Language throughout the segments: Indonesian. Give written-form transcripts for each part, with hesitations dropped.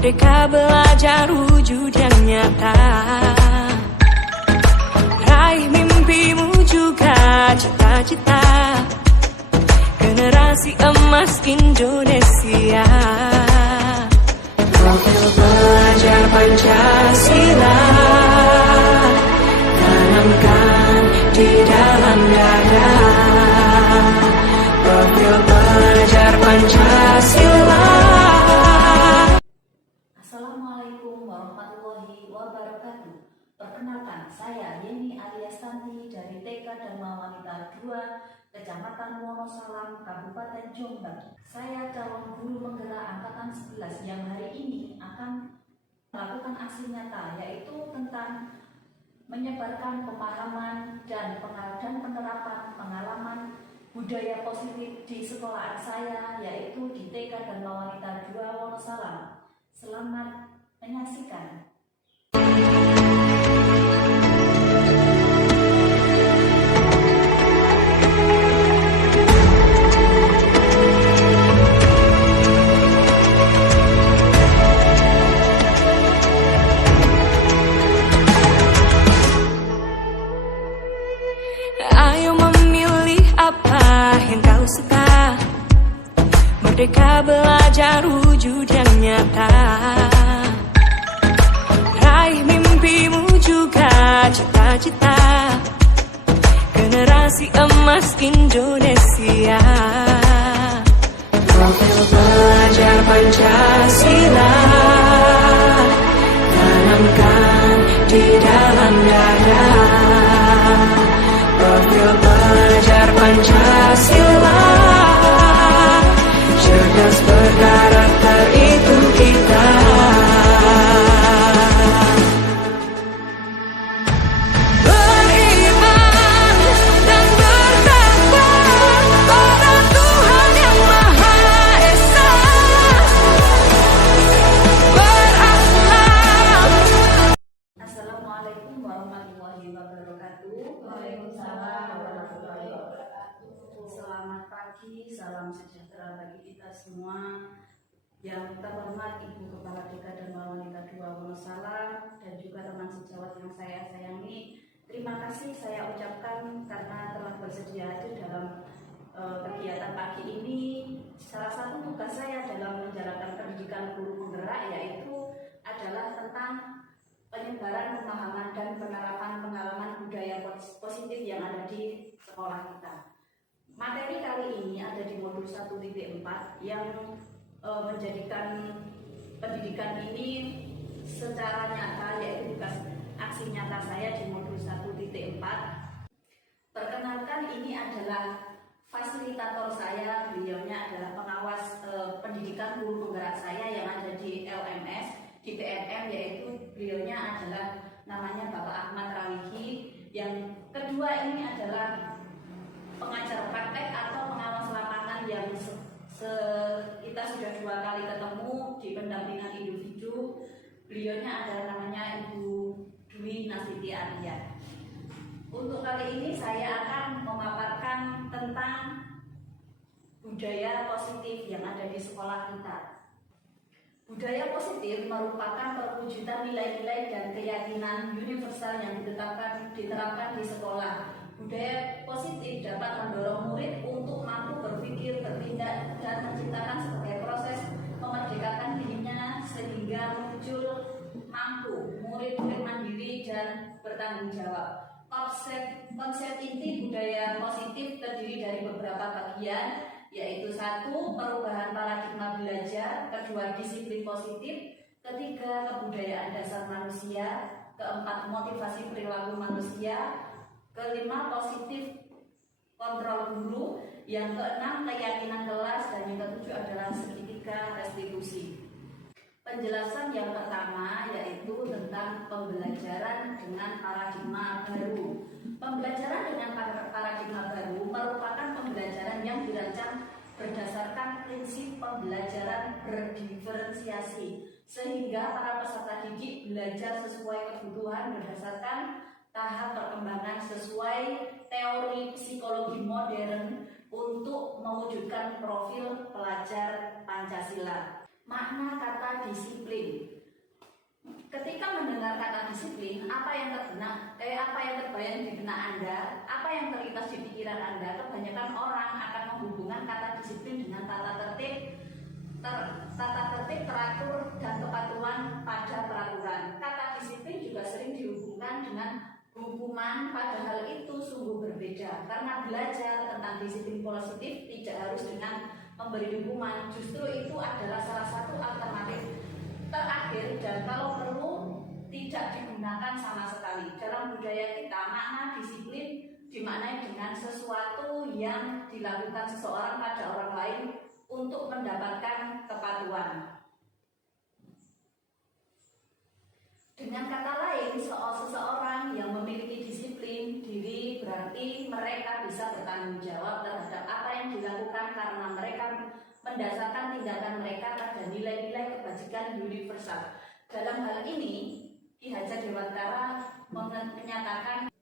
Merdeka belajar wujud yang nyata, raih mimpimu juga cita-cita, generasi emas Indonesia. Profil pelajar Pancasila tanamkan di dalam dada. Profil pelajar Pancasila. Assalamualaikum warahmatullahi wabarakatuh. Perkenalkan, saya Yeni Aliastanti dari TK Dharma Wanita 2, Kecamatan Wonosalam, Kabupaten Jombang. Saya calon guru penggerak angkatan 11 yang hari ini akan melakukan aksi nyata, yaitu tentang menyebarkan pemahaman dan penerapan pengalaman budaya positif di sekolahan saya, yaitu di TK Dharma Wanita 2 Wonosalam. Selamat menyaksikan. Ayo memilih apa yang kau suka, merdeka belajar wujud yang nyata, raih mimpimu juga cita-cita, generasi emas Indonesia. Profil pelajar Pancasila tanamkan di dalam dada. Profil pelajar Pancasila, cerdas berkarakter itu kita. Beriman dan bertakwa pada Tuhan yang Maha Esa, berakhlak. Assalamualaikum warahmatullahi wabarakatuh. Waalaikumsalam warahmatullahi wabarakatuh. Selamat pagi, salam sejahtera bagi kita semua. Yang terhormat Ibu Kepala TK Dharma Wanita 2 Wonosalam dan juga teman sejawat yang saya sayangi, terima kasih saya ucapkan karena telah bersedia hadir dalam kegiatan pagi ini. Salah satu tugas saya dalam menjalankan pendidikan guru penggerak yaitu adalah tentang penyebaran pemahaman dan penerapan pengalaman budaya positif yang ada di sekolah kita. Materi kali ini ada di modul 1.4 yang menjadikan pendidikan ini secara nyata, yaitu tugas aksi nyata saya di modul 1.4. Perkenalkan, ini adalah fasilitator saya, beliaunya adalah pengawas pendidikan guru penggerak saya yang ada di LMS, di PNM, yaitu beliaunya adalah namanya Bapak Ahmad Rawihi. Yang kedua ini adalah pengajar praktek atau pengawas lapangan yang kita sudah 2 kali ketemu di pendampingan individu. Beliaunya adalah namanya Ibu Dwi Nastiti Arya. Untuk kali ini saya akan memaparkan tentang budaya positif yang ada di sekolah kita. Budaya positif merupakan perwujudan nilai-nilai dan keyakinan universal yang diterapkan di sekolah. Budaya positif dapat mendorong murid untuk mampu berpikir, bertindak, dan menciptakan sebagai proses memerdekakan dirinya sehingga muncul mampu murid-murid mandiri dan bertanggung jawab. Konsep inti budaya positif terdiri dari beberapa bagian, yaitu 1. Perubahan paradigma belajar, 2. Disiplin positif, 3. Kebudayaan dasar manusia, 4. Motivasi perilaku manusia, 5. Positif kontrol guru, yang 6. Keyakinan kelas, dan yang 7 adalah segitiga restitusi. Penjelasan yang pertama yaitu tentang pembelajaran dengan paradigma baru. Pembelajaran dengan paradigma baru merupakan pembelajaran yang dirancang berdasarkan prinsip pembelajaran berdiferensiasi, sehingga para peserta didik belajar sesuai kebutuhan berdasarkan tahap perkembangan sesuai teori psikologi modern untuk mewujudkan profil pelajar Pancasila. Makna kata disiplin. Ketika mendengar kata disiplin, apa yang terbayang di benak Anda, apa yang terlintas di pikiran Anda? Kebanyakan orang akan menghubungkan kata disiplin dengan tata tertib, teratur, dan kepatuhan pada peraturan. Kata disiplin juga sering dihubungkan dengan hukuman, padahal itu sungguh berbeda. Karena belajar tentang disiplin positif tidak harus dengan memberi hukuman, justru itu adalah salah satu alternatif terakhir, dan kalau perlu tidak digunakan sama sekali. Dalam budaya kita, makna disiplin dimaknai dengan sesuatu yang dilakukan seseorang pada orang lain untuk mendapatkan kepatuhan. Dengan kata lain, seseorang yang memiliki disiplin diri berarti mereka bisa bertanggung jawab terhadap apa yang dilakukan karena mereka mendasarkan tindakan mereka pada nilai-nilai kebajikan universal. Dalam hal ini, Ki Hajar Dewantara menyatakan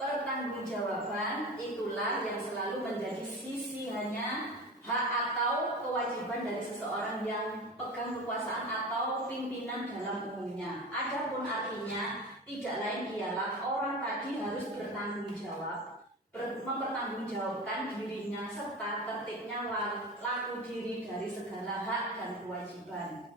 pertanggungjawaban itulah yang selalu menjadi sisi hanya hak atau kewajiban dari seseorang yang pegang kekuasaan atau pimpinan dalam umumnya. Adapun artinya tidak lain ialah orang tadi harus bertanggung jawab, mempertanggungjawabkan dirinya serta tertibnya laku diri dari segala hak dan kewajiban.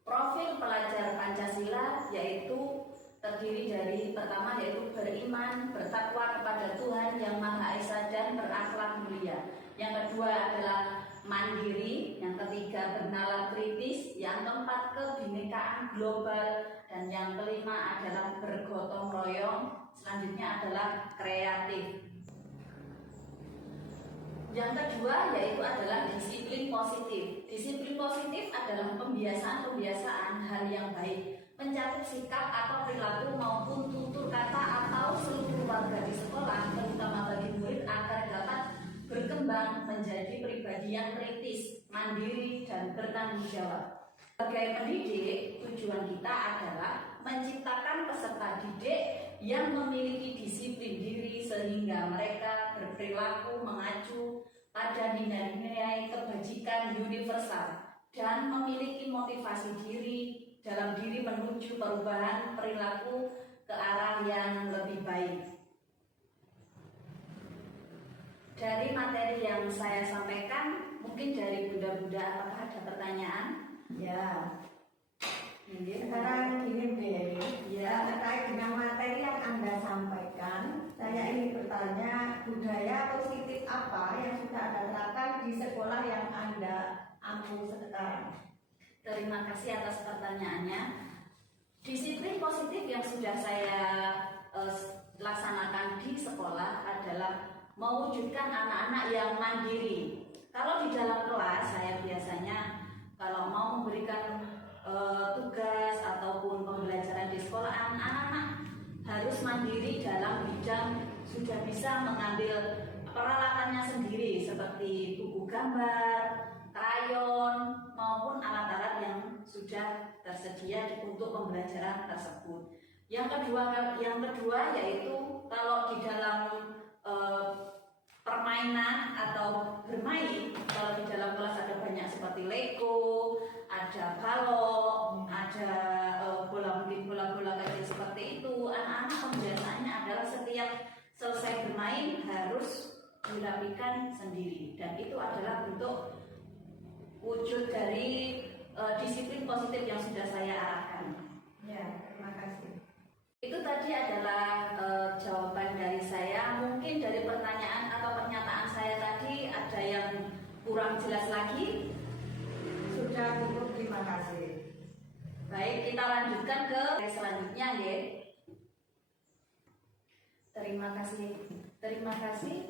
Profil pelajar Pancasila yaitu terdiri dari pertama yaitu beriman, bertakwa kepada Tuhan Yang Maha Esa dan berakhlak mulia. Yang kedua adalah mandiri, yang ketiga bernalar kritis, yang keempat kebinekaan global, dan yang kelima adalah bergotong royong, selanjutnya adalah kreatif. Yang kedua yaitu adalah disiplin positif. Disiplin positif adalah pembiasaan hal yang baik, mencakup sikap atau perilaku maupun tutur kata atau seluruh warga di sekolah, terutama bagi murid agar dapat berkembang menjadi pribadi yang kritis, mandiri, dan bertanggung jawab. Sebagai pendidik, tujuan kita adalah menciptakan peserta didik yang memiliki disiplin diri sehingga mereka berperilaku mengacu pada nilai-nilai kebajikan universal dan memiliki motivasi diri dalam diri menuju perubahan perilaku ke arah yang lebih baik. Dari materi yang saya sampaikan, mungkin dari Bunda-Bunda apakah ada pertanyaan? Ya, sekarang gini deh, ya terkait dengan materi yang Anda sampaikan, saya ingin bertanya budaya positif apa yang sudah Anda terapkan di sekolah yang Anda ampu sekarang? Terima kasih atas pertanyaannya. Disiplin positif yang sudah saya laksanakan di sekolah adalah mewujudkan anak-anak yang mandiri. Kalau di dalam kelas, saya biasanya kalau mau memberikan tugas ataupun pembelajaran di sekolah, anak-anak harus mandiri dalam bidang sudah bisa mengambil peralatannya sendiri seperti buku gambar, krayon, maupun alat-alat yang sudah tersedia untuk pembelajaran tersebut. Yang kedua yaitu kalau di dalam permainan atau bermain, kalau di dalam kelas ada banyak seperti Lego, ada balok, ada bola-bola kecil seperti itu. Anak-anak pembiasaannya adalah setiap selesai bermain harus dirapikan sendiri, dan itu adalah bentuk wujud dari disiplin positif yang sudah saya arahkan. Ya, terima kasih. Itu tadi adalah jawaban dari saya. Mungkin dari pertanyaan atau pernyataan saya tadi ada yang kurang jelas lagi. Sudah cukup, terima kasih. Baik, kita lanjutkan ke selanjutnya ya. Terima kasih.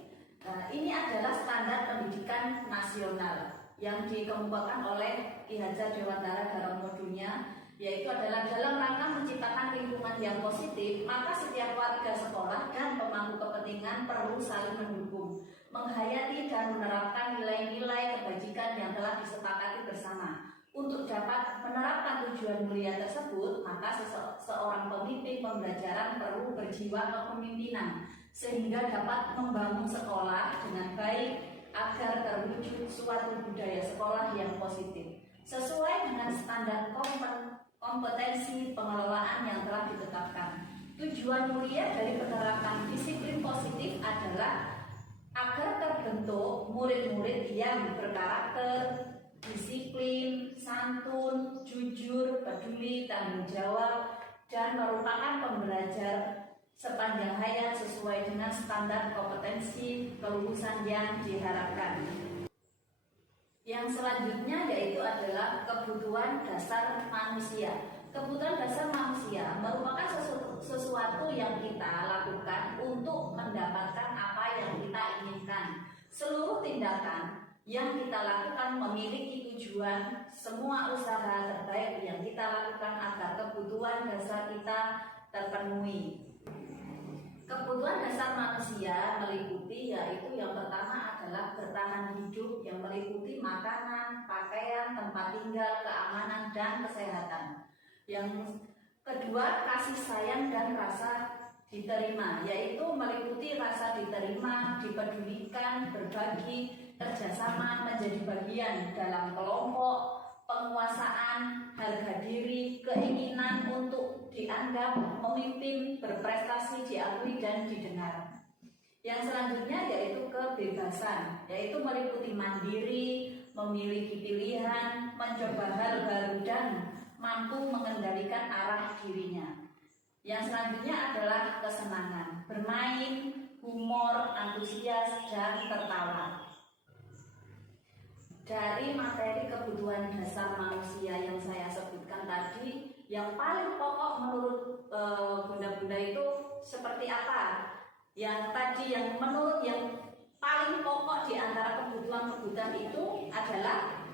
Ini adalah standar pendidikan nasional yang dikemukakan oleh Ki Hajar Dewantara dalam modulnya, yaitu adalah dalam rangka menciptakan lingkungan yang positif, maka setiap warga sekolah dan pemangku kepentingan perlu saling mendukung, menghayati dan menerapkan nilai-nilai kebajikan yang telah disepakati bersama. Untuk dapat menerapkan tujuan mulia tersebut, maka seorang pemimpin pembelajaran perlu berjiwa kepemimpinan, sehingga dapat membangun sekolah dengan baik agar terwujud suatu budaya sekolah yang positif. sesuai dengan standar kompetensi pengelolaan yang telah ditetapkan. Tujuan mulia dari penerapan disiplin positif adalah agar terbentuk murid-murid yang berkarakter, disiplin, santun, jujur, peduli, tanggung jawab, dan merupakan pembelajar sepanjang hayat sesuai dengan standar kompetensi kelulusan yang diharapkan. Yang selanjutnya yaitu adalah kebutuhan dasar manusia. Kebutuhan dasar manusia merupakan sesuatu yang kita lakukan untuk mendapatkan apa yang kita inginkan. Seluruh tindakan yang kita lakukan memiliki tujuan, semua usaha terbaik yang kita lakukan agar kebutuhan dasar kita terpenuhi. Kebutuhan dasar manusia meliputi yaitu yang pertama adalah bertahan hidup, yang meliputi makanan, pakaian, tempat tinggal, keamanan, dan kesehatan. Yang kedua, kasih sayang dan rasa diterima, yaitu meliputi rasa diterima, dipedulikan, berbagi, kerjasama, menjadi bagian dalam kelompok, penguasaan, harga diri, keinginan untuk dianggap, memimpin, berprestasi, diakui, dan didengar. Yang selanjutnya yaitu kebebasan, yaitu meliputi mandiri, memiliki pilihan, mencoba hal baru, dan mampu mengendalikan arah dirinya. Yang selanjutnya adalah kesenangan, bermain, humor, antusias, dan tertawa. Dari materi kebutuhan dasar manusia yang saya sebutkan tadi, yang paling pokok menurut bunda-bunda itu seperti apa? Yang tadi yang menurut yang paling pokok di antara kebutuhan-kebutuhan itu adalah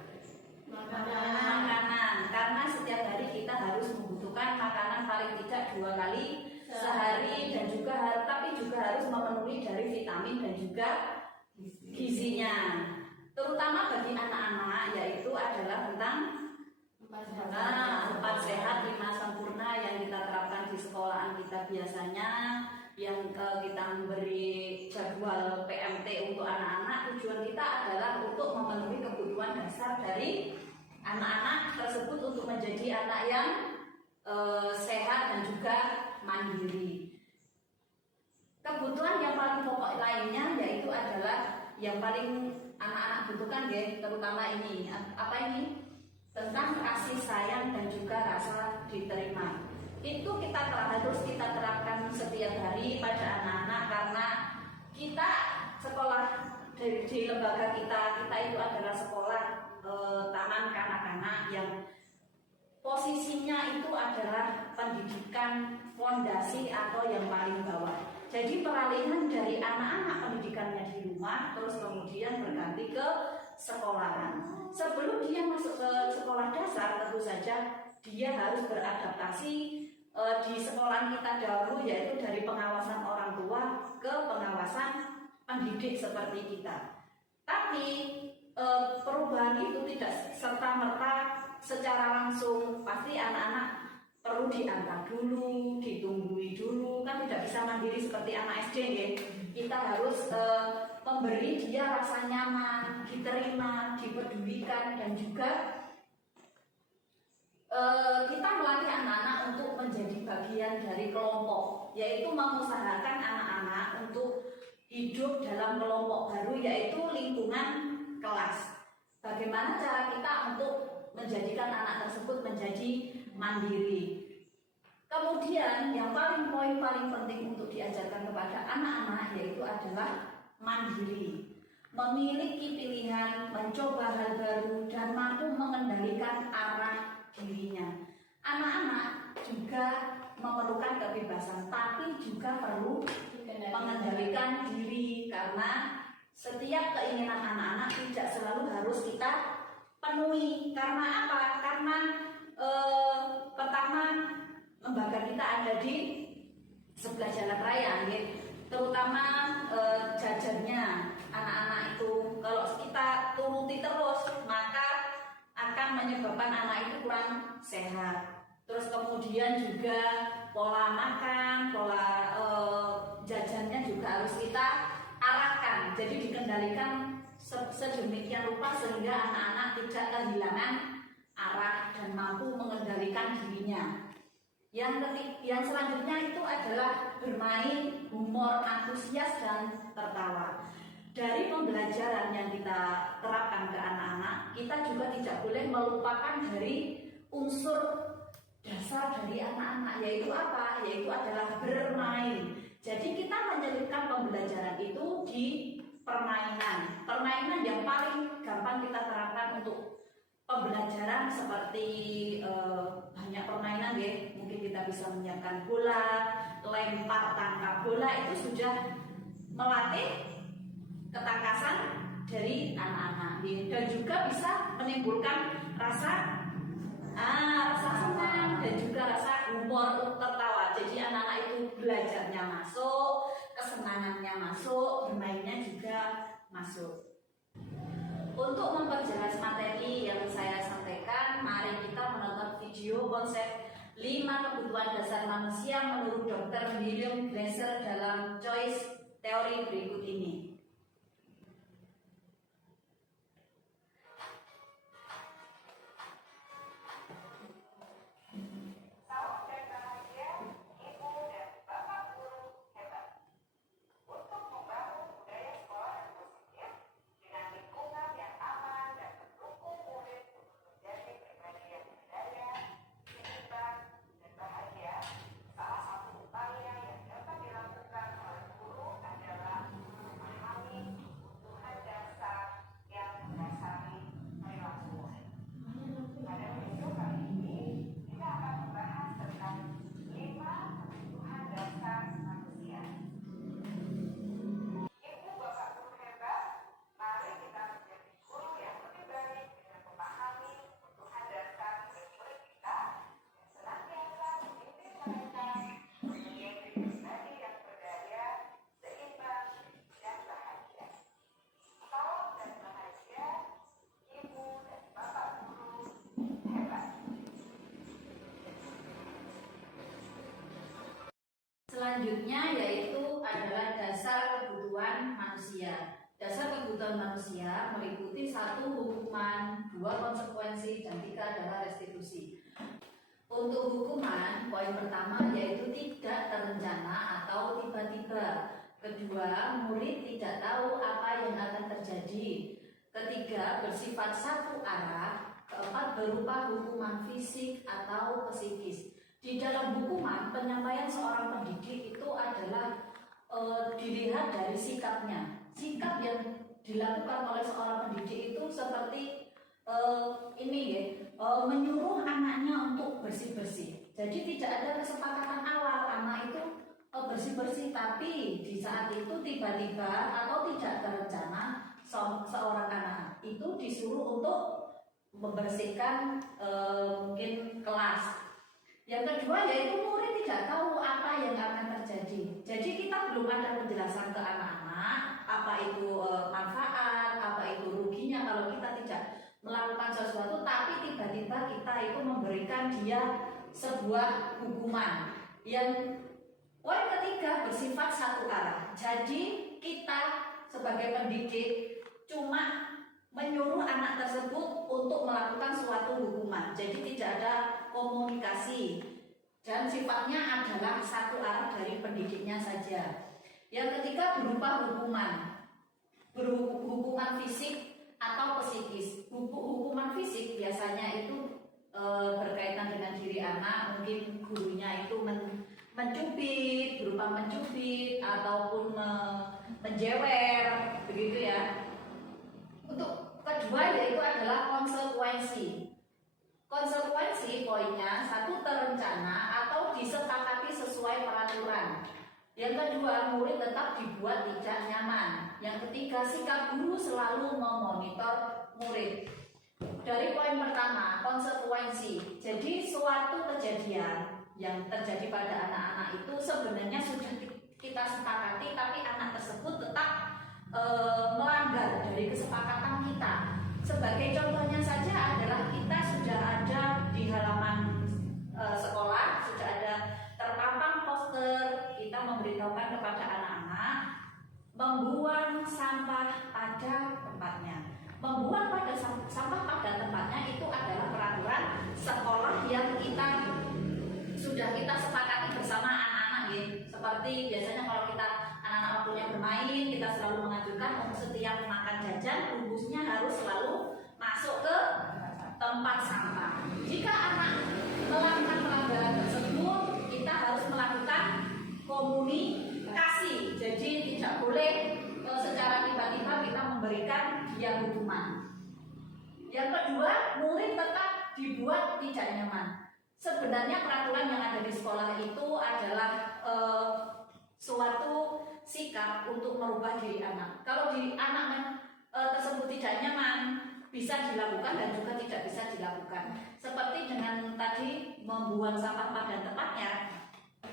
makanan. Karena setiap hari kita harus membutuhkan makanan paling tidak 2 kali sehari, dan juga tapi juga harus memenuhi dari vitamin dan juga gizinya. Terutama bagi anak-anak, yaitu adalah tentang 4 sehat 5 sempurna yang kita terapkan di sekolahan kita biasanya, yang kita memberi jadwal PMT untuk anak-anak. Tujuan kita adalah untuk memenuhi kebutuhan dasar dari anak-anak tersebut untuk menjadi anak yang sehat dan juga mandiri. Kebutuhan yang paling pokok lainnya yaitu adalah yang paling anak-anak butuhkan ya, terutama ini apa ini? Tentang kasih sayang dan juga rasa diterima. Itu harus kita terapkan setiap hari pada anak-anak, karena kita sekolah di lembaga kita itu adalah sekolah taman kanak-kanak yang posisinya itu adalah pendidikan fondasi atau yang paling bawah. Jadi peralihan dari anak-anak pendidikannya di rumah terus kemudian berganti ke sekolahan. Sebelum dia masuk ke sekolah dasar, tentu saja dia harus beradaptasi di sekolah kita dahulu, yaitu dari pengawasan orang tua ke pengawasan pendidik seperti kita. Tapi perubahan itu tidak serta-merta secara langsung. Pasti anak-anak perlu diantar dulu, ditunggui dulu, kan tidak bisa mandiri seperti anak SD ya. Kita harus memberi dia rasa nyaman, diterima, dipedulikan, dan juga kita melatih anak-anak untuk menjadi bagian dari kelompok, yaitu mengusahakan anak-anak untuk hidup dalam kelompok baru, yaitu lingkungan kelas. Bagaimana cara kita untuk menjadikan anak tersebut menjadi mandiri. Kemudian yang poin paling penting untuk diajarkan kepada anak-anak yaitu adalah mandiri, memiliki pilihan, mencoba hal baru, dan mampu mengendalikan arah dirinya. Anak-anak juga memerlukan kebebasan, tapi juga perlu mengendalikan diri, karena setiap keinginan anak-anak tidak selalu harus kita penuhi. Karena apa? Karena pertama, lembaga kita ada di sebelah jalan raya, terutama jajannya anak-anak itu kalau kita turuti terus maka akan menyebabkan anak itu kurang sehat. Terus kemudian juga pola makan, pola jajannya juga harus kita arahkan, jadi dikendalikan sedemikian rupa sehingga anak-anak tidak kehilangan arah dan mampu mengendalikan dirinya. Yang selanjutnya itu adalah bermain, humor, antusias, dan tertawa. Dari pembelajaran yang kita terapkan ke anak-anak, kita juga tidak boleh melupakan dari unsur dasar dari anak-anak, yaitu apa? Yaitu adalah bermain. Jadi kita menyelipkan pembelajaran itu di permainan. Permainan yang paling gampang kita terapkan untuk pembelajaran seperti banyak permainan ya. Mungkin kita bisa menyiapkan bola, lempar tangkap bola, itu sudah melatih ketangkasan dari anak-anak dan juga bisa menimbulkan rasa senang dan juga rasa humor, tertawa. Jadi anak-anak itu belajarnya masuk, kesenangannya masuk, bermainnya juga masuk. Untuk memperjelas materi yang saya sampaikan, mari kita menonton video konsep 5 kebutuhan dasar manusia menurut Dr. William Glasser dalam Choice teori berikut ini. Selanjutnya yaitu adalah dasar kebutuhan manusia. Dasar kebutuhan manusia meliputi 1 hukuman, 2 konsekuensi, dan 3 adalah restitusi. Untuk hukuman, poin pertama yaitu tidak terencana atau tiba-tiba. Kedua, murid tidak tahu apa yang akan terjadi. Ketiga, bersifat satu arah. Keempat, berupa hukuman fisik atau psikis. Di dalam hukuman, penyampaian seorang pendidik itu adalah dilihat dari sikapnya. Sikap yang dilakukan oleh seorang pendidik itu seperti menyuruh anaknya untuk bersih-bersih. Jadi tidak ada kesepakatan awal anak itu bersih-bersih, tapi di saat itu tiba-tiba atau tidak terencana seorang anak itu disuruh untuk membersihkan mungkin kelas. Yang kedua yaitu murid tidak tahu apa yang akan terjadi. Jadi kita belum ada penjelasan ke anak-anak apa itu manfaat, apa itu ruginya kalau kita tidak melakukan sesuatu, tapi tiba-tiba kita itu memberikan dia sebuah hukuman. Yang poin ketiga bersifat satu arah. Jadi kita sebagai pendidik cuma menyuruh anak tersebut untuk melakukan suatu hukuman. Jadi tidak ada komunikasi dan sifatnya adalah satu arah dari pendidiknya saja. Yang ketiga berupa hukuman, hukuman fisik atau psikis. Hukuman fisik biasanya itu berkaitan dengan diri anak, mungkin gurunya itu mencubit, berupa mencubit ataupun menjewer, begitu ya. Untuk kedua yaitu adalah konsekuensi. Konsekuensi poinnya 1 terencana atau disepakati sesuai peraturan. Yang kedua, murid tetap dibuat tidak nyaman. Yang ketiga, sikap guru selalu memonitor murid. Dari poin pertama, konsekuensi. Jadi suatu kejadian yang terjadi pada anak-anak itu sebenarnya sudah kita sepakati, tapi anak tersebut tetap melanggar dari kesepakatan kita. Sebagai contohnya saja adalah kita sudah ada di halaman sekolah, sudah ada terpampang poster, kita memberitahukan kepada anak-anak membuang sampah pada tempatnya. membuang sampah pada tempatnya itu adalah peraturan sekolah yang sudah kita sepakati bersama anak-anak ya. Seperti biasanya kalau kita anak-anak waktunya bermain, kita selalu mengajukan untuk setiap makan jajan bungkusnya harus selalu masuk ke tempat sampah. Jika anak melakukan pelanggaran tersebut, kita harus melakukan komunikasi. Jadi tidak boleh secara tiba-tiba kita memberikan dia hukuman. Yang kedua, murid tetap dibuat tidak nyaman. Sebenarnya peraturan yang ada di sekolah itu adalah suatu sikap untuk merubah diri anak. Kalau diri anak tersebut tidak nyaman, bisa dilakukan dan juga tidak bisa dilakukan. Seperti dengan tadi membuang sampah pada tempatnya,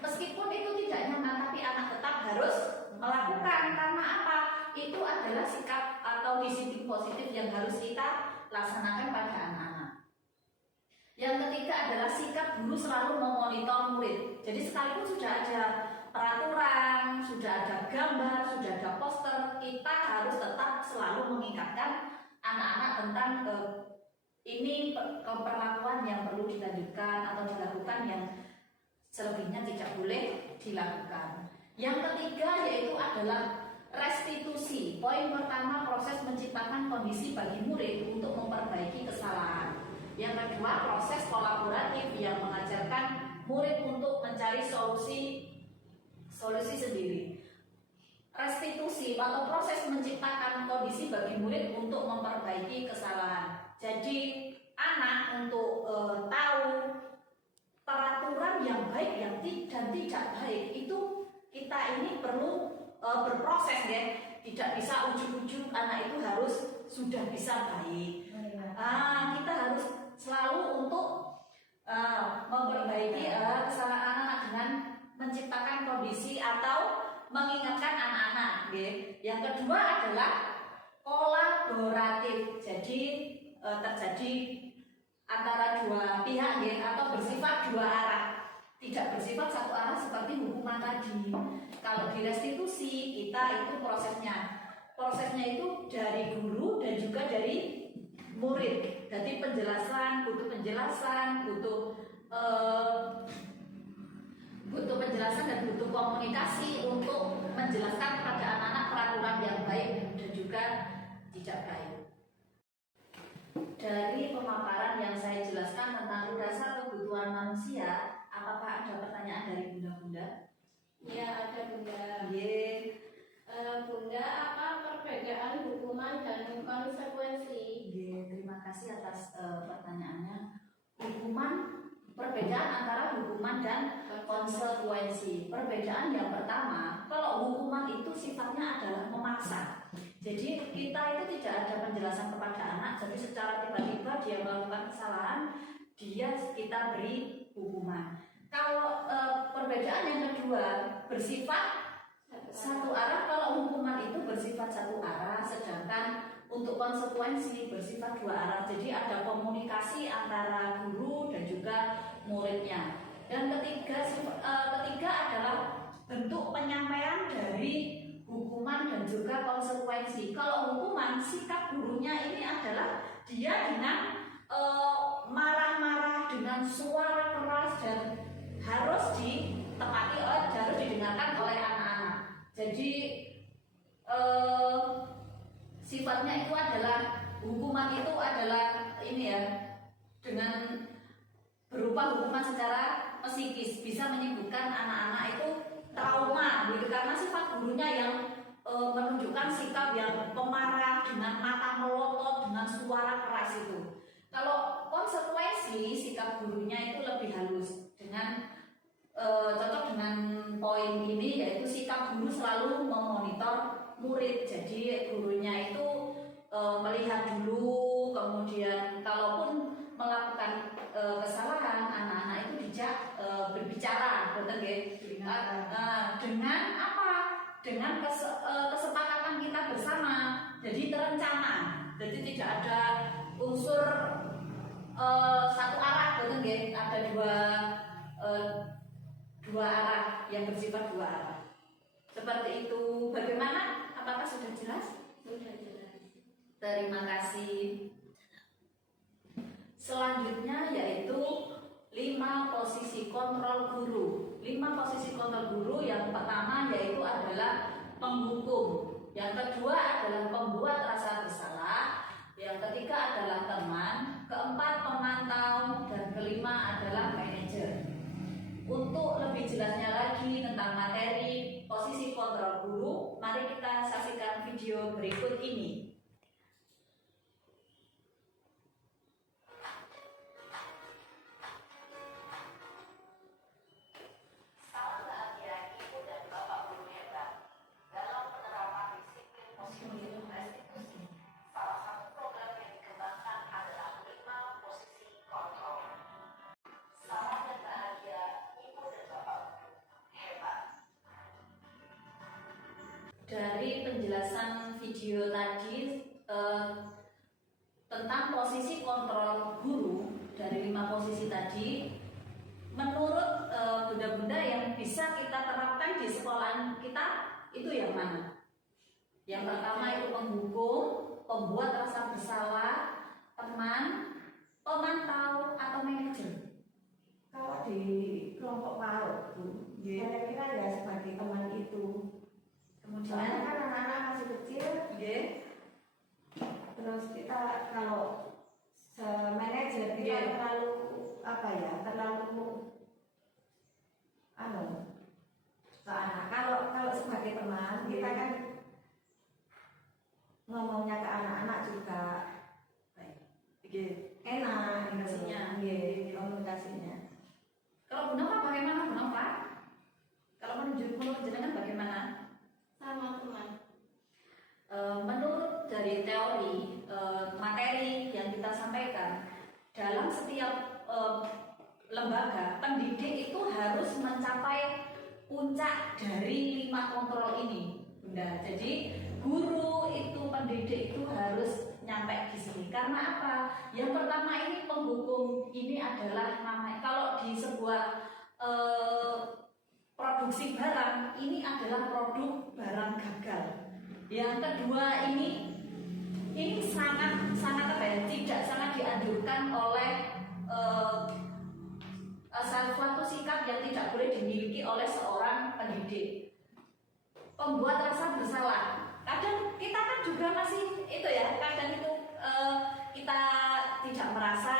meskipun itu tidak nyaman, tapi anak tetap harus melakukan. Karena apa? Itu adalah sikap atau disiplin positif yang harus kita laksanakan pada anak-anak. Yang ketiga adalah sikap guru selalu memonitor murid. Jadi sekalipun sudah ada peraturan, sudah ada gambar, sudah ada poster, kita harus tetap selalu mengingatkan anak-anak tentang ini perlakuan yang perlu dilanjutkan atau dilakukan, yang selebihnya tidak boleh dilakukan. Yang ketiga yaitu adalah restitusi. Poin pertama, proses menciptakan kondisi bagi murid untuk memperbaiki kesalahan. Yang kedua, proses kolaboratif yang mengajarkan murid untuk mencari solusi sendiri. Restitusi atau proses menciptakan kondisi bagi murid untuk memperbaiki kesalahan. Jadi anak untuk tahu peraturan yang baik dan tidak baik itu kita ini perlu berproses ya. Tidak bisa ujuk-ujuk anak itu harus sudah bisa baik. Kita harus selalu untuk memperbaiki kesalahan anak dengan menciptakan kondisi atau mengingatkan anak-anak. Yang kedua adalah kolaboratif. Jadi terjadi antara dua pihak atau bersifat dua arah. Tidak bersifat satu arah seperti hukuman tadi. Kalau di restitusi kita itu prosesnya itu dari guru dan juga dari murid. Jadi butuh penjelasan, butuh penjelasan dan butuh komunikasi untuk menjelaskan kepada anak-anak peraturan yang baik dan juga tidak baik. Dari pemaparan yang saya jelaskan tentang dasar kebutuhan manusia, apakah ada pertanyaan dari bunda-bunda? Ya, ada Bunda. Bunda, apa perbedaan hukuman dan konsekuensi? Terima kasih atas pertanyaannya. Perbedaan antara hukuman dan konsekuensi. Perbedaan yang pertama, kalau hukuman itu sifatnya adalah memaksa. Jadi kita itu tidak ada penjelasan kepada anak. Jadi secara tiba-tiba dia melakukan kesalahan, kita beri hukuman. Kalau perbedaan yang kedua bersifat satu arah. Kalau hukuman itu bersifat satu arah, sedangkan untuk konsekuensi bersifat dua arah. Jadi ada komunikasi antara guru dan juga muridnya. Dan ketiga adalah bentuk penyampaian dari hukuman dan juga konsekuensi. Kalau hukuman, sikap gurunya ini adalah dia dengan marah-marah, dengan suara keras, dan harus ditepati harus didengarkan oleh anak-anak. Jadi sifatnya itu adalah hukuman itu adalah dengan berupa hukuman secara psikis, bisa menyebutkan anak-anak itu trauma karena sifat gurunya yang menunjukkan sikap yang pemarah, dengan mata melotot, dengan suara keras itu. Kalau konsekuensi, sikap gurunya itu lebih halus, dengan cocok dengan poin ini, yaitu sikap guru selalu memonitor murid. Jadi gurunya itu melihat dulu, kemudian kalaupun melakukan kesalahan, anak-anak itu berbicara, betul ya? Dengan apa? Dengan kesepakatan kita bersama. Jadi terencana. Jadi tidak ada unsur satu arah, betul ya? Ada dua arah yang bersifat dua arah. Seperti itu. Bagaimana? Apakah sudah jelas? Sudah jelas. Terima kasih. pertama yaitu adalah penghukum, yang kedua adalah pembuat rasa bersalah, yang ketiga adalah teman, keempat pemantau, dan kelima adalah manajer. Untuk lebih jelasnya lagi tentang materi posisi kontrol guru, mari kita saksikan video berikut ini. Salam bahagia ibu dan bapak guru hebat. Dalam penerapan disiplin positif restitusi, salah satu program yang dikembangkan adalah 5 posisi kontrol. Salam dan bahagia ibu dan bapak guru hebat. Dari penjelasan video tadi tentang posisi kontrol guru dari 5 posisi tadi, menurut bunda-bunda yang bisa kita terapkan di sekolahan kita itu yang mana? Yang pertama itu penghukum, pembuat rasa bersalah, teman, pemantau, atau manajer. Kalau di kelompok PAUD, Bu, saya kira ya sebagai teman itu. Soalnya Kemudian, kan anak-anak masih kecil, terus kita kalau manajer kita Iya. terlalu terlalu ke anak. Kalau sebagai teman kita kan ngomongnya ke anak-anak juga enak Komunikasinya. komunikasinya. Kalau Bunda Pak bagaimana Bunda Pak? Kalau menurut jenengan bagaimana? Sama teman. Menurut dari teori materi yang kita sampaikan, dalam setiap lembaga pendidik itu harus mencapai puncak dari 5 kontrol ini, Bunda. Jadi guru itu, pendidik itu harus nyampe di sini. Karena apa? Yang pertama ini penghukum, ini adalah namanya kalau di sebuah produksi barang, ini adalah produk barang gagal. Yang kedua ini sangat tidak sangat dianjurkan oleh suatu sikap yang tidak boleh dimiliki oleh seorang pendidik. Pembuat rasa bersalah. Kadang kita kan juga masih itu ya, kadang itu kita tidak merasa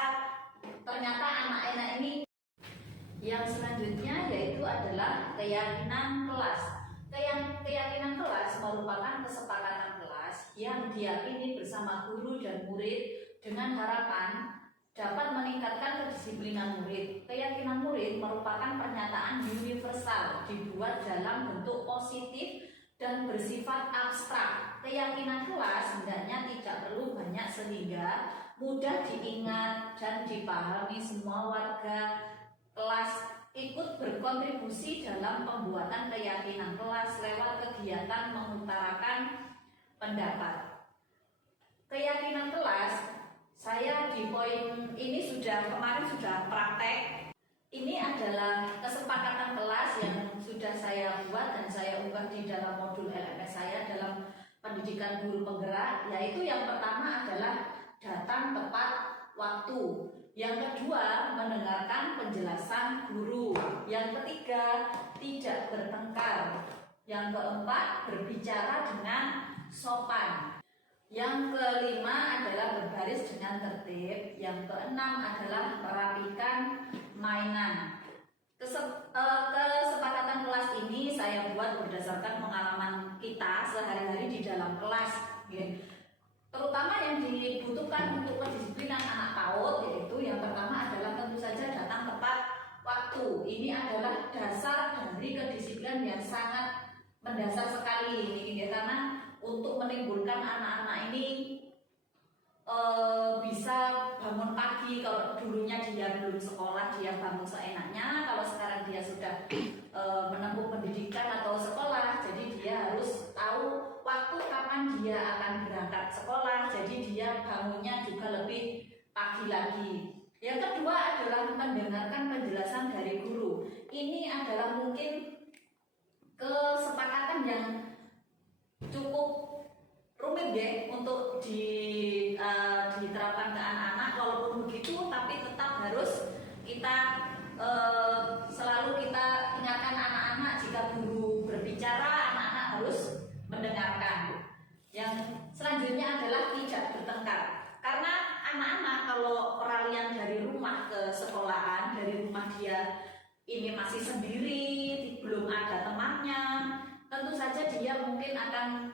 ternyata anak-anak ini. Yang selanjutnya yaitu adalah keyakinan kelas. Keyakinan kelas merupakan kesepakatan kelas yang diyakini bersama guru dan murid dengan harapan dapat meningkatkan kedisiplinan murid. Keyakinan murid merupakan pernyataan universal, dibuat dalam bentuk positif dan bersifat abstrak. Keyakinan kelas hendaknya tidak perlu banyak sehingga mudah diingat dan dipahami semua warga kelas, ikut berkontribusi dalam pembuatan keyakinan kelas lewat kegiatan mengutarakan pendapat. Keyakinan kelas, saya di poin ini kemarin sudah praktek. Ini adalah kesepakatan kelas yang sudah saya buat dan saya ubah di dalam modul LMS saya dalam pendidikan guru penggerak, yaitu yang pertama adalah datang tepat waktu. Yang kedua, mendengarkan penjelasan guru. Yang ketiga, tidak bertengkar. Yang keempat, berbicara dengan sopan. Yang kelima adalah berbaris dengan tertib. Yang keenam adalah merapikan mainan. Kesepakatan kelas ini saya buat berdasarkan pengalaman kita sehari-hari di dalam kelas. Terutama yang dibutuhkan untuk kedisiplinan anak PAUD, yaitu yang pertama adalah tentu saja datang tepat waktu. Ini adalah dasar dari kedisiplinan yang sangat mendasar sekali ini, karena untuk menimbulkan anak-anak ini bisa bangun pagi. Kalau dulunya dia belum sekolah, dia bangun seenaknya. Kalau sekarang dia sudah menempuh pendidikan atau sekolah, jadi dia harus tahu waktu kapan dia akan berangkat sekolah. Jadi dia bangunnya juga lebih pagi lagi. Yang kedua adalah mendengarkan penjelasan dari guru. Ini adalah mungkin kesepakatan yang cukup rumit ya untuk diterapkan ke anak-anak. Walaupun begitu, tapi tetap harus kita selalu kita ingatkan anak-anak jika guru berbicara sekolahan, dari rumah dia ini masih sendiri, belum ada temannya, tentu saja dia mungkin akan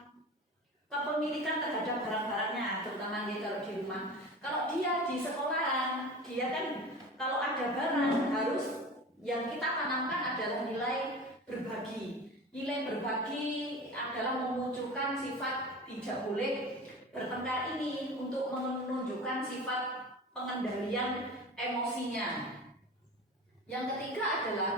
kepemilikan terhadap barang-barangnya, terutama dia kalau di rumah. Kalau dia di sekolahan, dia kan kalau ada barang harus yang kita tanamkan adalah nilai berbagi. Nilai berbagi adalah memunculkan sifat tidak boleh bertengkar ini untuk menunjukkan sifat pengendalian emosinya. Yang ketiga adalah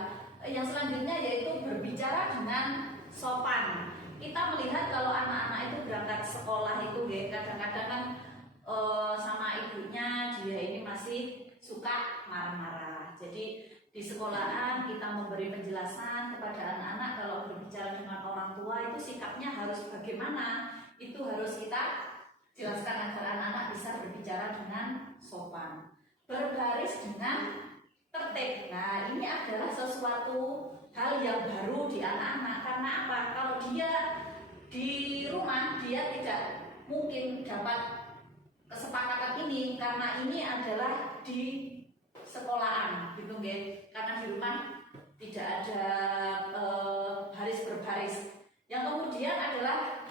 yang selanjutnya yaitu berbicara dengan sopan. Kita melihat kalau anak-anak itu berangkat sekolah itu kadang-kadang kan sama ibunya dia ini masih suka marah-marah. Jadi di sekolahan kita memberi penjelasan kepada anak-anak kalau berbicara dengan orang tua itu sikapnya harus bagaimana. Itu harus kita jelaskan agar anak-anak bisa berbicara dengan sopan. Berbaris dengan tertib. Nah, ini adalah sesuatu hal yang baru di anak-anak. Karena apa? Kalau dia di rumah dia tidak mungkin dapat kesepakatan ini karena ini adalah di sekolahan, gitu nggih. Karena di rumah tidak ada baris berbaris. Yang kemudian adalah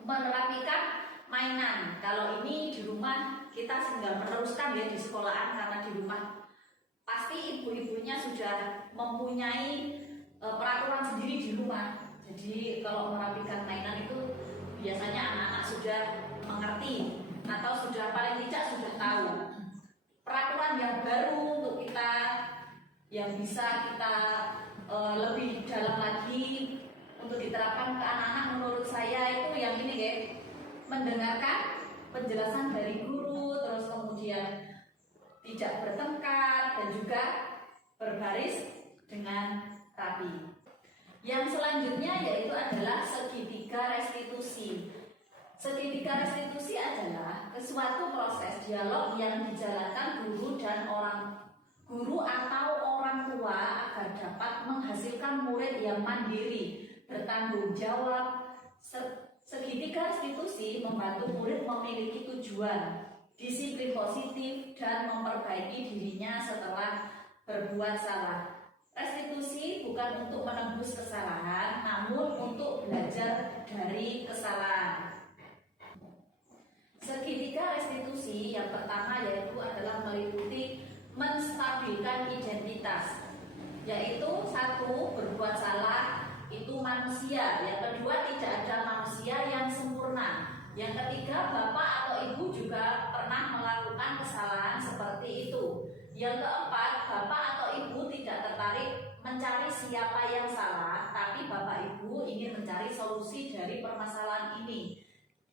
menerapikan mainan. Kalau ini di rumah kita tinggal meneruskan ya di sekolahan karena di rumah pasti ibu-ibunya sudah mempunyai peraturan sendiri di rumah. Jadi kalau merapikan mainan itu biasanya anak-anak sudah mengerti atau sudah paling tidak sudah tahu peraturan yang baru untuk kita yang bisa kita lebih dalam lagi untuk diterapkan ke anak-anak. Menurut saya itu yang ini ya, mendengarkan penjelasan dari guru, terus kemudian tidak bertengkar dan juga berbaris dengan rapi. Yang selanjutnya yaitu adalah segitiga restitusi. Segitiga restitusi adalah suatu proses dialog yang dijalankan guru dan guru atau orang tua agar dapat menghasilkan murid yang mandiri, bertanggung jawab. Segitiga restitusi membantu murid memiliki tujuan, disiplin positif, dan memperbaiki dirinya setelah berbuat salah. Restitusi bukan untuk menembus kesalahan, namun untuk belajar dari kesalahan. Segitiga restitusi yang pertama yaitu adalah meliputi menstabilkan identitas, yaitu satu, berbuat salah itu manusia. Yang kedua, tidak ada manusia yang sempurna. Yang ketiga, bapak atau ibu juga pernah melakukan kesalahan seperti itu. Yang keempat, bapak atau ibu tidak tertarik mencari siapa yang salah, tapi bapak ibu ingin mencari solusi dari permasalahan ini.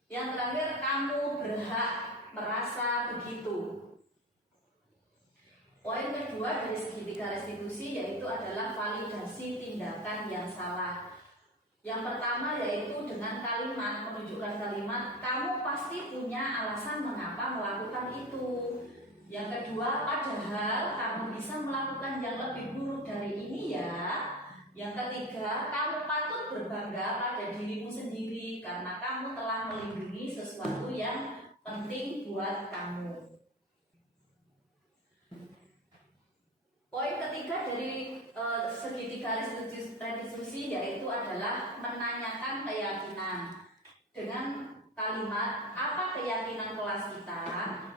Yang terakhir, kamu berhak merasa begitu. Poin kedua dari segitiga restitusi yaitu adalah validasi tindakan yang salah. Yang pertama yaitu dengan kalimat, menunjukkan kalimat, kamu pasti punya alasan mengapa melakukan itu. Yang kedua, padahal kamu bisa melakukan yang lebih buruk dari ini ya. Yang ketiga, kamu patut berbangga pada dirimu sendiri karena kamu telah melindungi sesuatu yang penting buat kamu. Poin ketiga dari segitiga restitusi yaitu adalah menanyakan keyakinan dengan kalimat apa keyakinan kelas kita.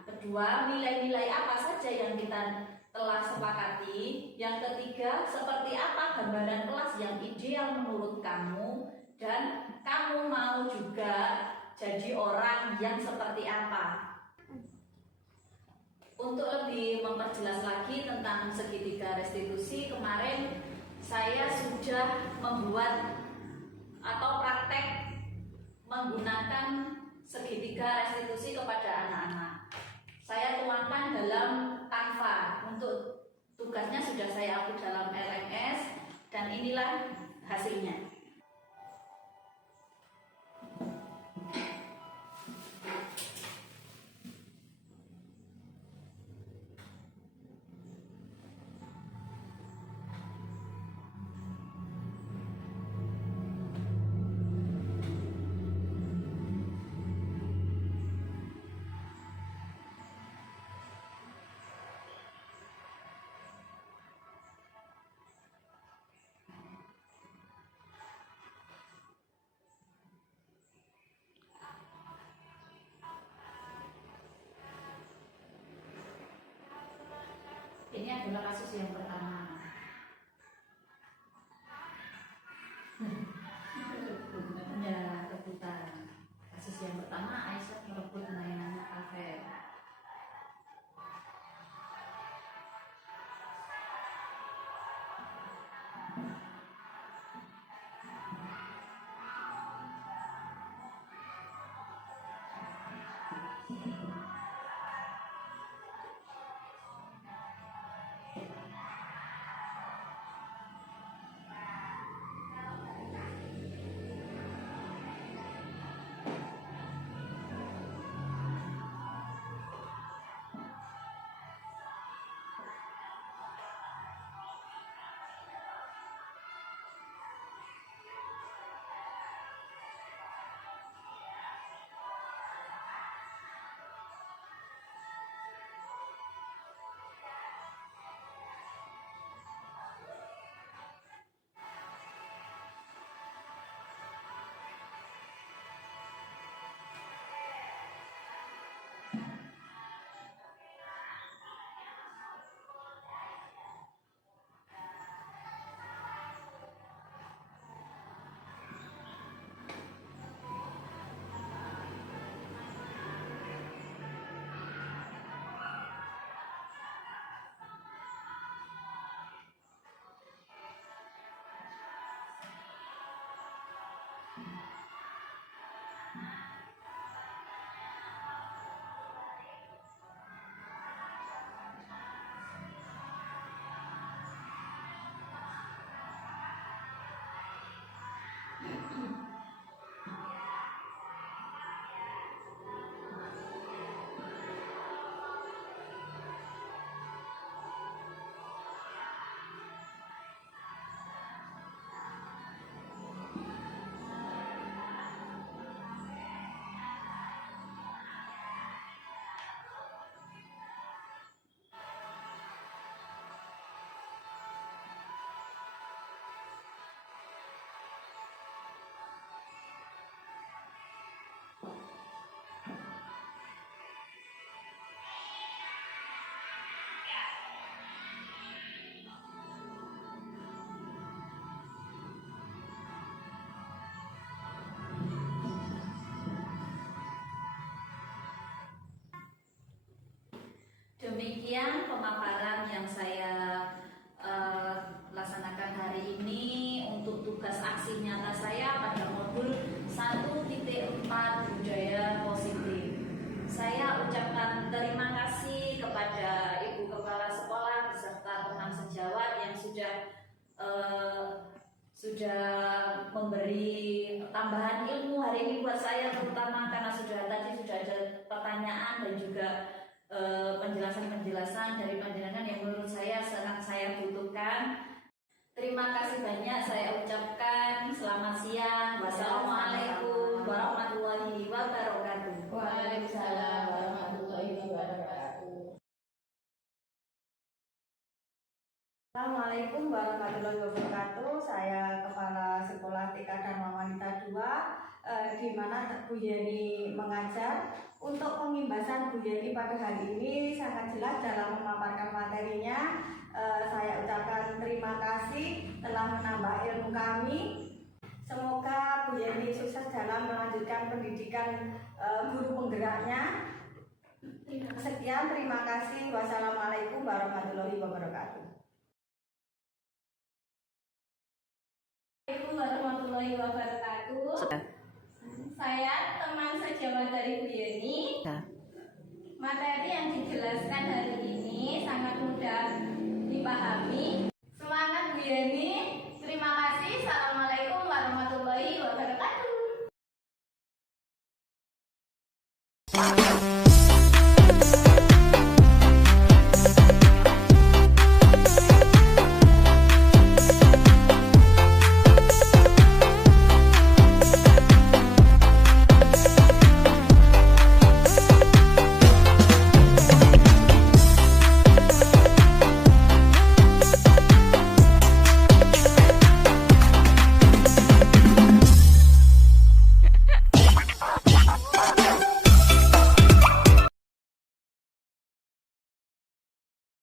Kedua, nilai-nilai apa saja yang kita telah sepakati. Yang ketiga, seperti apa gambaran kelas yang ideal menurut kamu, dan kamu mau juga jadi orang yang seperti apa. Untuk lebih memperjelas lagi tentang segitiga restitusi, kemarin saya sudah membuat atau praktek menggunakan segitiga restitusi kepada anak-anak. Saya tuangkan dalam Canva. Untuk tugasnya sudah saya upload dalam LMS dan inilah hasilnya. kasus yang pertama. Ya, rebutan. Kasus yang pertama, Aisyah merebut layanan kafe. Demikian pemaparan yang saya laksanakan hari ini untuk tugas aksi nyata saya pada modul 1.4 budaya positif. Saya ucapkan terima kasih kepada Ibu Kepala Sekolah beserta teman sejawat yang sudah memberi tambahan ilmu hari ini buat saya, terutama karena tadi sudah ada pertanyaan dan juga penjelasan dari panjenengan yang menurut saya sangat saya butuhkan. Terima kasih banyak saya ucapkan. Selamat siang. Wassalamualaikum warahmatullahi wabarakatuh. Waalaikumsalam warahmatullahi wabarakatuh. Assalamualaikum warahmatullahi wabarakatuh. Saya Kepala Sekolah TK Dharma Wanita 2, di mana Bu Yeni mengajar. Untuk pengimbasan Bu Yeni pada hari ini sangat jelas dalam memaparkan materinya. Saya ucapkan terima kasih telah menambah ilmu kami. Semoga Bu Yeni sukses dalam melanjutkan pendidikan guru penggeraknya. Sekian, terima kasih. Wassalamualaikum warahmatullahi wabarakatuh. Assalamualaikum warahmatullahi wabarakatuh. Saya teman sejawat dari Bu Yeni. Materi yang dijelaskan hari ini sangat mudah dipahami. Semangat Bu Yeni. Terima kasih. Assalamualaikum warahmatullahi wabarakatuh.